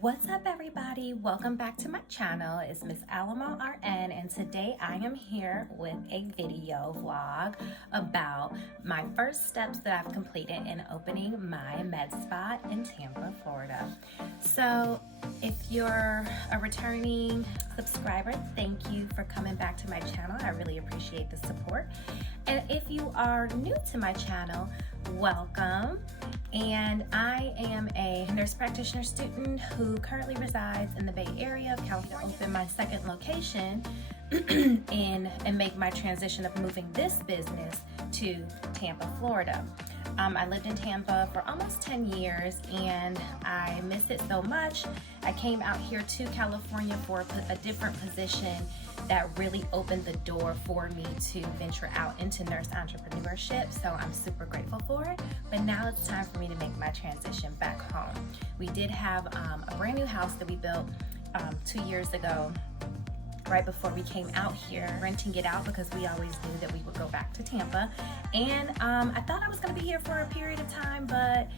What's up, everybody? Welcome back to my channel. It's Miss Alamo RN, and today I am here with a video vlog about my first steps that I've completed in opening my med spa in Tampa, Florida. So if you're a returning subscriber, thank you for coming back to my channel. I really appreciate the support. And if you are new to my channel, welcome. And I am a nurse practitioner student who currently resides in the Bay Area of California. Open my second location and make my transition of moving this business to Tampa, Florida. I lived in Tampa for almost 10 years and I miss it so much. I came out here to California for a different position that really opened the door for me to venture out into nurse entrepreneurship. So I'm super grateful for it. But now it's time for me to make my transition back home. We did have a brand new house that we built 2 years ago, right before we came out here, renting it out because we always knew that we would go back to Tampa. And I thought I was gonna be here for a period of time, but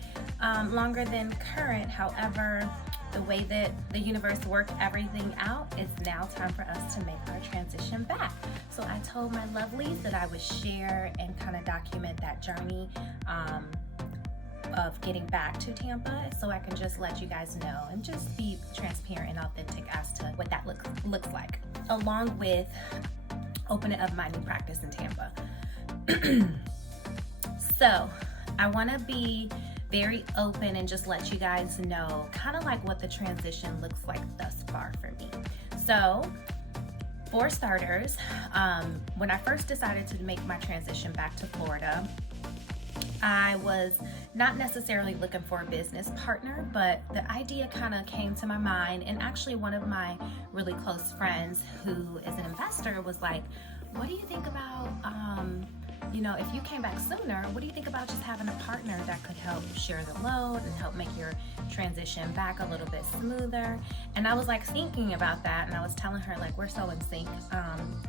longer than current. However, the way that the universe worked everything out, it's now time for us to make our transition back. So I told my lovelies that I would share and kind of document that journey of getting back to Tampa, so I can just let you guys know and just be transparent and authentic as to what that looks like, along with opening up my new practice in Tampa. So I want to be very open and just let you guys know kind of like what the transition looks like thus far for me. So for starters, when I first decided to make my transition back to Florida, I was not necessarily looking for a business partner, but the idea kind of came to my mind. And actually one of my really close friends who is an investor was like, what do you think about, if you came back sooner, what do you think about just having a partner that could help share the load and help make your transition back a little bit smoother? And I was like thinking about that, and I was telling her like, we're so in sync.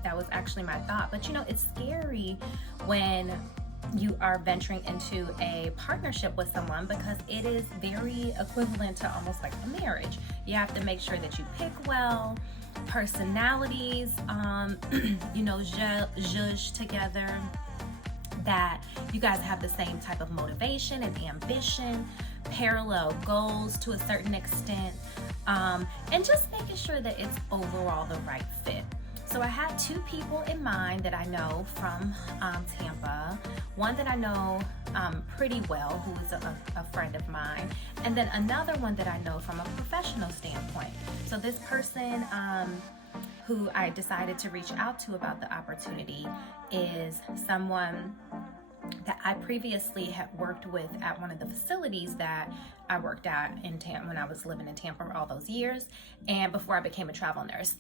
That was actually my thought. But it's scary when you are venturing into a partnership with someone, because it is very equivalent to almost like a marriage. You have to make sure that you pick well, personalities, judge together, that you guys have the same type of motivation and ambition, parallel goals to a certain extent, and just making sure that it's overall the right fit. So I had two people in mind that I know from Tampa, one that I know pretty well, who is a friend of mine, and then another one that I know from a professional standpoint. So this person who I decided to reach out to about the opportunity is someone that I previously had worked with at one of the facilities that I worked at in Tampa when I was living in Tampa all those years, and before I became a travel nurse.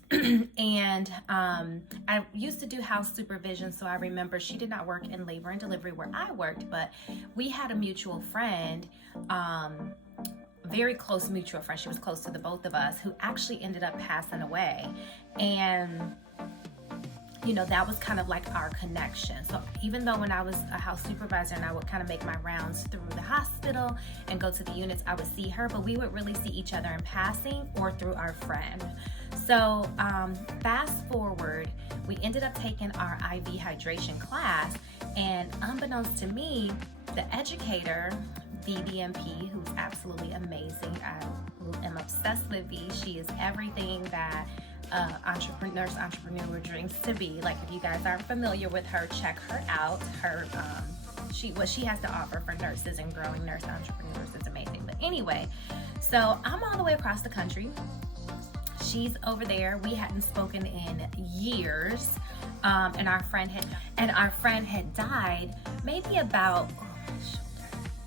And I used to do house supervision, so I remember she did not work in labor and delivery where I worked, but we had a mutual friend, very close mutual friend. She was close to the both of us, who actually ended up passing away. And that was kind of like our connection. So even though when I was a house supervisor and I would kind of make my rounds through the hospital and go to the units, I would see her, but we would really see each other in passing or through our friend. So fast forward, we ended up taking our IV hydration class, and unbeknownst to me, the educator, VBMP, who's absolutely amazing. I am obsessed with V. She is everything that entrepreneur dreams to be. Like, if you guys aren't familiar with her, check her out. What she has to offer for nurses and growing nurse entrepreneurs is amazing. But anyway, so I'm all the way across the country. She's over there. We hadn't spoken in years, and our friend had died maybe about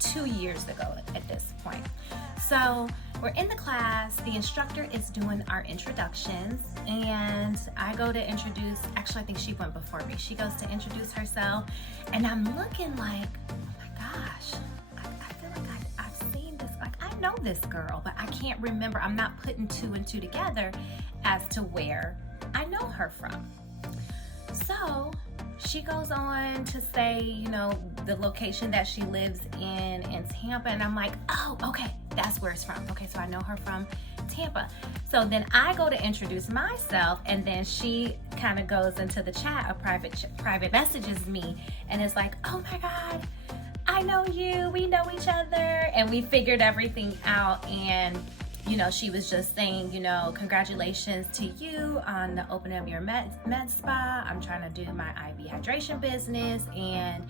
2 years ago at this point. So we're in the class, the instructor is doing our introductions, and I go to introduce, actually I think she went before me. She goes to introduce herself, and I'm looking like, oh my gosh, I feel like I've seen this, like I know this girl, but I can't remember. I'm not putting two and two together as to where I know her from. So she goes on to say, you know, the location that she lives in Tampa. And I'm like, oh, okay, that's where it's from. Okay, so I know her from Tampa. So then I go to introduce myself, and then she kind of goes into the chat, a private messages me, and it's like, oh my God, I know you, we know each other. And we figured everything out. And you know, she was just saying, you know, congratulations to you on the opening of your MedSpa. I'm trying to do my IV hydration business, and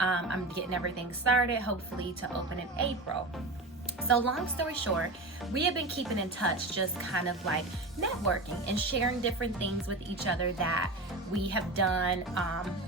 I'm getting everything started, hopefully to open in April. So long story short, we have been keeping in touch, just kind of like networking and sharing different things with each other that we have done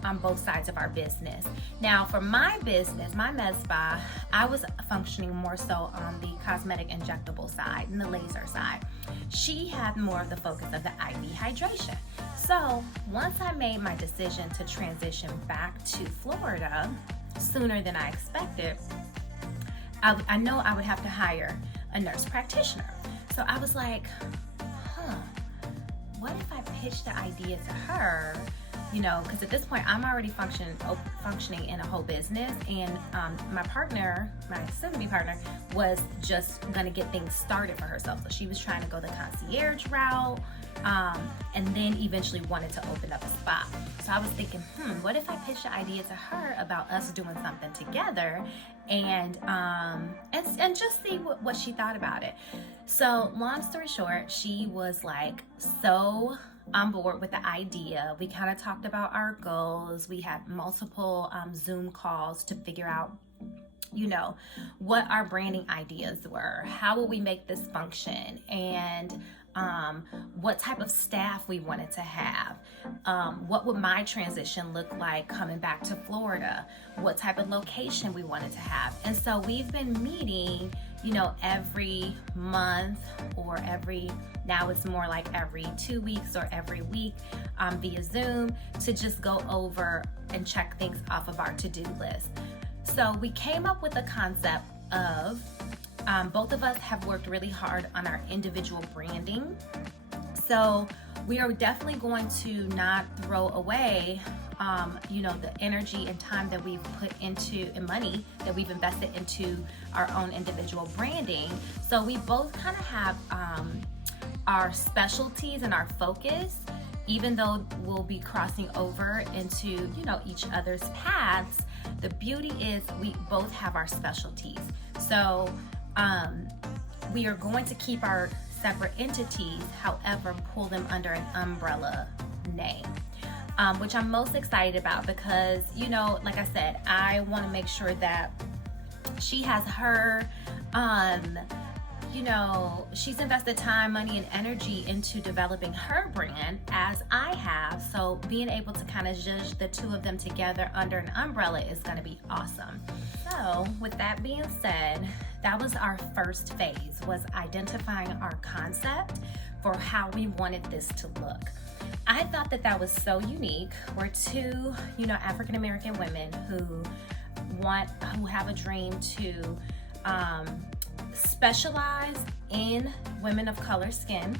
on both sides of our business. Now for my business, my MedSpa, I was functioning more so on the cosmetic injectable side and the laser side. She had more of the focus of the IV hydration. So once I made my decision to transition back to Florida sooner than I expected, I know I would have to hire a nurse practitioner. So I was like, what if I pitched the idea to her? You know, because at this point I'm already functioning in a whole business, and my partner, my soon-to-be partner, was just gonna get things started for herself. So she was trying to go the concierge route, and then eventually wanted to open up a spa. So I was thinking, what if I pitched the idea to her about us doing something together, and just see what she thought about it. So long story short, she was like so on board with the idea. We kind of talked about our goals. We had multiple Zoom calls to figure out, you know, what our branding ideas were, how would we make this function, and what type of staff we wanted to have, what would my transition look like coming back to Florida, what type of location we wanted to have. And so we've been meeting, you know, every month, or now it's more like every 2 weeks or every week via Zoom, to just go over and check things off of our to-do list. So we came up with the concept of both of us have worked really hard on our individual branding. So we are definitely going to not throw away, you know, the energy and time that we've put into, and money that we've invested into our own individual branding. So we both kind of have our specialties and our focus, even though we'll be crossing over into, you know, each other's paths. The beauty is we both have our specialties. So we are going to keep our separate entities, however, pull them under an umbrella name, which I'm most excited about, because, you know, like I said, I want to make sure that she has her, you know, she's invested time, money, and energy into developing her brand, as I have. So being able to kind of judge the two of them together under an umbrella is going to be awesome. So with that being said, that was our first phase, was identifying our concept for how we wanted this to look. I thought that that was so unique. We're two, you know, African American women who have a dream to specialize in women of color skin,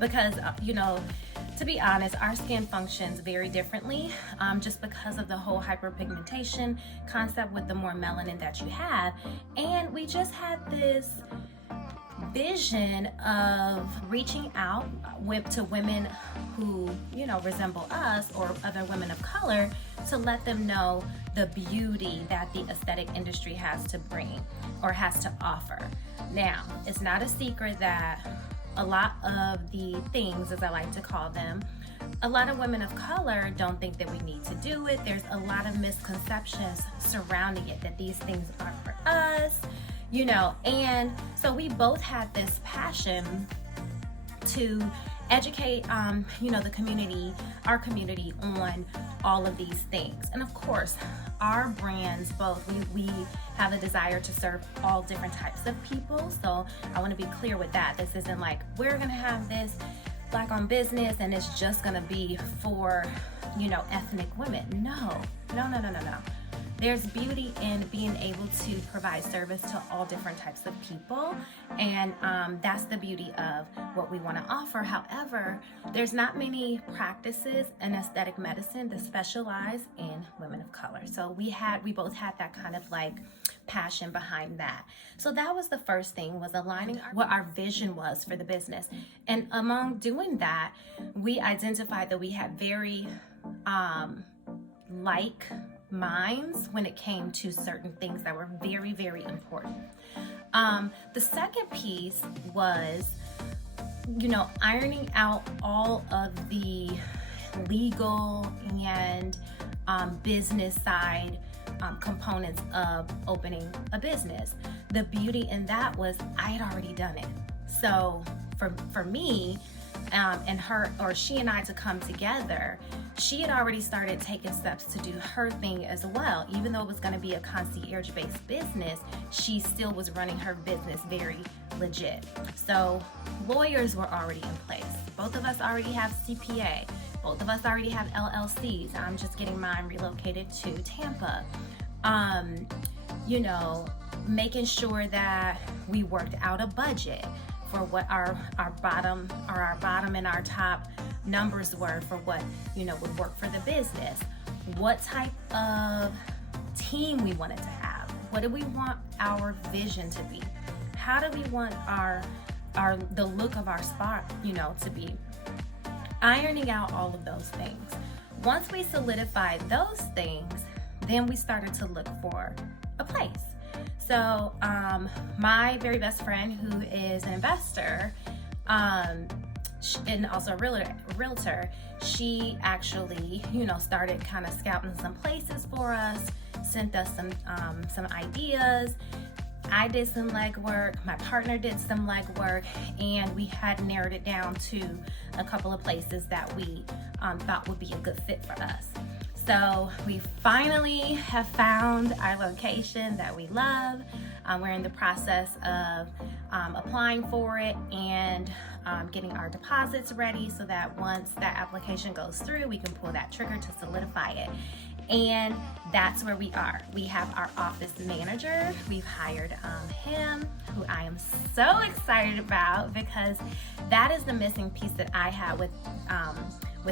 because you know, to be honest, our skin functions very differently, just because of the whole hyperpigmentation concept with the more melanin that you have. And we just had this vision of reaching out to women who, you know, resemble us or other women of color, to let them know the beauty that the aesthetic industry has to bring or has to offer. Now, it's not a secret that a lot of the things, as I like to call them, a lot of women of color don't think that we need to do it. There's a lot of misconceptions surrounding it, that these things aren't for us, you know. And so we both had this passion to educate, you know, the community, our community, on all of these things. And of course, our brands, both, we have a desire to serve all different types of people. So I want to be clear with that. This isn't like we're gonna have this Black-owned business and it's just gonna be for, you know, ethnic women. No. there's beauty in being able to provide service to all different types of people, and that's the beauty of what we want to offer. However, there's not many practices in aesthetic medicine that specialize in women of color. So we both had that kind of like passion behind that. So that was the first thing, was aligning what our vision was for the business. And among doing that, we identified that we had very like minds when it came to certain things that were very, very important. The second piece was, ironing out all of the legal and business side components of opening a business. The beauty in that was I had already done it. So for me, and her, or she and I, to come together, she had already started taking steps to do her thing as well. Even though it was going to be a concierge-based business, she still was running her business very legit. So lawyers were already in place. Both of us already have CPA. Both of us already have LLCs. I'm just getting mine relocated to Tampa. Making sure that we worked out a budget for what our bottom and our top numbers were for what would work for the business. What type of team we wanted to have. What do we want our vision to be? How do we want the look of our spa to be? Ironing out all of those things. Once we solidified those things, then we started to look for a place. So my very best friend, who is an investor and also a realtor, she actually, started kind of scouting some places for us, sent us some ideas. I did some legwork, my partner did some legwork, and we had narrowed it down to a couple of places that we thought would be a good fit for us. So we finally have found our location that we love. We're in the process of applying for it and getting our deposits ready so that once that application goes through, we can pull that trigger to solidify it. And that's where we are. We have our office manager. We've hired him, who I am so excited about, because that is the missing piece that I had with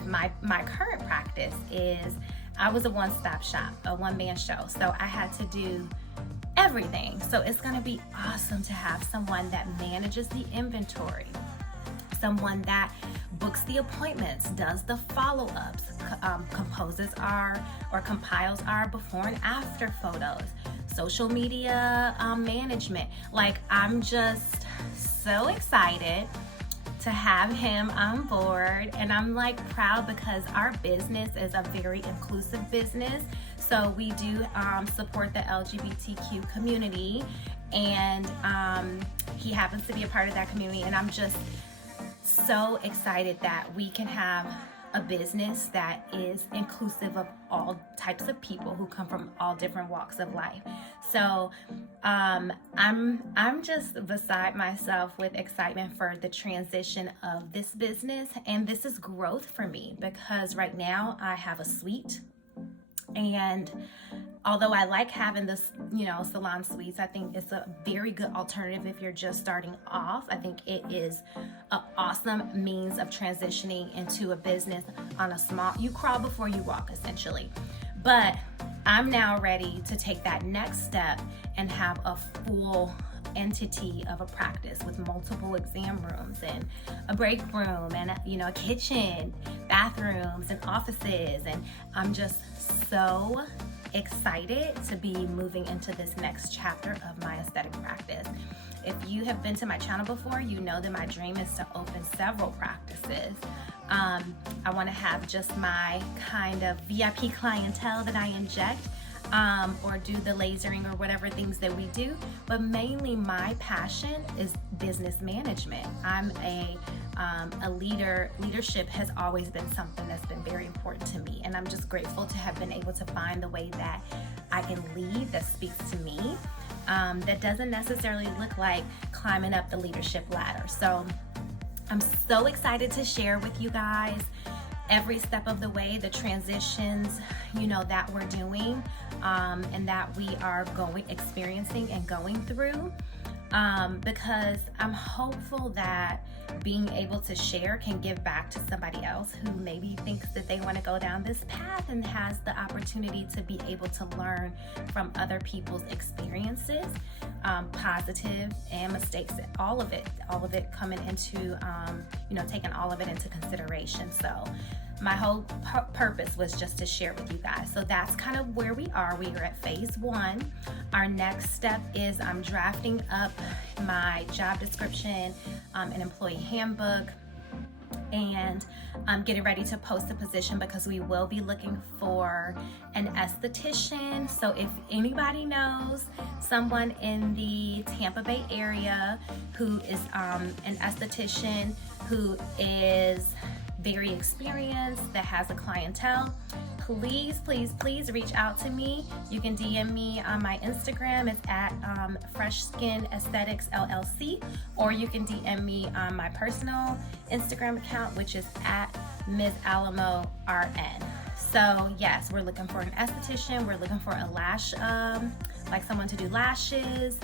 my current practice. Is I was a one-stop shop, a one-man show. So I had to do everything. So it's gonna be awesome to have someone that manages the inventory, someone that books the appointments, does the follow-ups, compiles our before and after photos, social media management. Like, I'm just so excited to have him on board, and I'm like proud because our business is a very inclusive business. So we do support the LGBTQ community, and he happens to be a part of that community, and I'm just so excited that we can have a business that is inclusive of all types of people who come from all different walks of life. So I'm just beside myself with excitement for the transition of this business, and this is growth for me because right now I have a suite. And although I like having this, salon suites, I think it's a very good alternative if you're just starting off. I think it is an awesome means of transitioning into a business on a small, you crawl before you walk, essentially. But I'm now ready to take that next step and have a full entity of a practice with multiple exam rooms and a break room and a kitchen, bathrooms and offices, and I'm just so excited to be moving into this next chapter of my aesthetic practice. If you have been to my channel before, you know that my dream is to open several practices. I want to have just my kind of VIP clientele that I inject, or do the lasering or whatever things that we do, but mainly my passion is business management. I'm a leader. Leadership has always been something that's been very important to me, and I'm just grateful to have been able to find the way that I can lead that speaks to me, that doesn't necessarily look like climbing up the leadership ladder. So I'm so excited to share with you guys every step of the way, the transitions, you know, that we're doing and that we are experiencing and going through. Because I'm hopeful that being able to share can give back to somebody else who maybe thinks that they want to go down this path and has the opportunity to be able to learn from other people's experiences, positive and mistakes, all of it coming into, you know, taking all of it into consideration. So my whole purpose was just to share with you guys. So that's kind of where we are. We are at phase 1. Our next step is I'm drafting up my job description, an employee handbook, and I'm getting ready to post a position because we will be looking for an esthetician. So if anybody knows someone in the Tampa Bay area who is an esthetician who is very experienced, that has a clientele, please reach out to me. You can DM me on my Instagram. It's at Fresh Skin Aesthetics LLC, or you can DM me on my personal Instagram account, which is at Ms. Alamo RN. So yes, we're looking for an esthetician. We're looking for a lash, like someone to do lashes.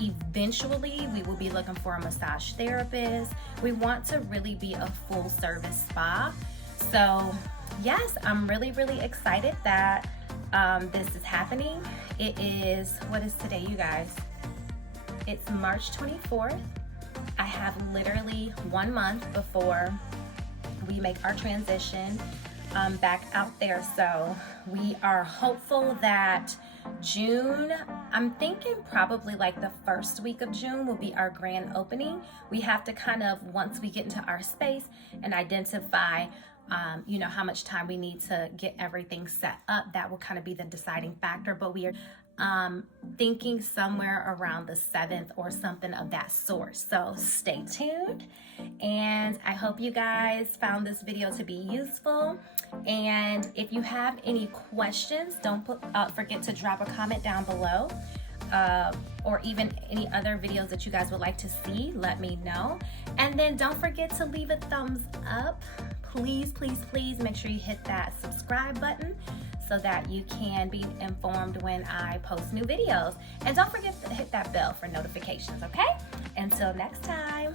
Eventually we will be looking for a massage therapist. We want to really be a full service spa. So yes, I'm really excited that this is happening. It is, what is today, you guys? It's March 24th. I have literally 1 month before we make our transition back out there. So we are hopeful that June, I'm thinking probably like the first week of June will be our grand opening. We have to kind of, once we get into our space and identify you know, how much time we need to get everything set up, that will kind of be the deciding factor. But we are thinking somewhere around the 7th or something of that sort. So stay tuned, and I hope you guys found this video to be useful. And if you have any questions, don't forget to drop a comment down below, or even any other videos that you guys would like to see. Let me know. And then don't forget to leave a thumbs up. Please make sure you hit that subscribe button so that you can be informed when I post new videos. And don't forget to hit that bell for notifications, okay? Until next time.